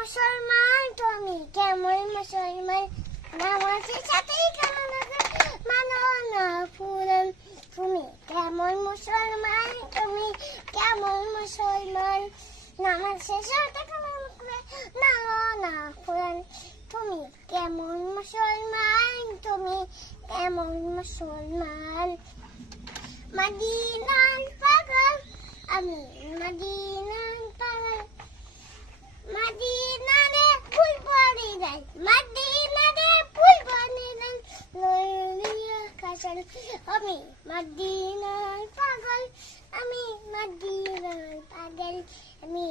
মুসলমান তুমি কেমন মুসলমান নামাজের সাথেই কেমন মানো না ফুরন তুমি। কেমন মুসলমান তুমি? কেমন মুসলমান নামাজের সাথে কেমন মানো না ফুরন তুমি। কেমন মুসলমান তুমি? কেমন মুসলমান মদিনার পাগল আমি মদিনার পাগল আমি মদিনার পাগল আমি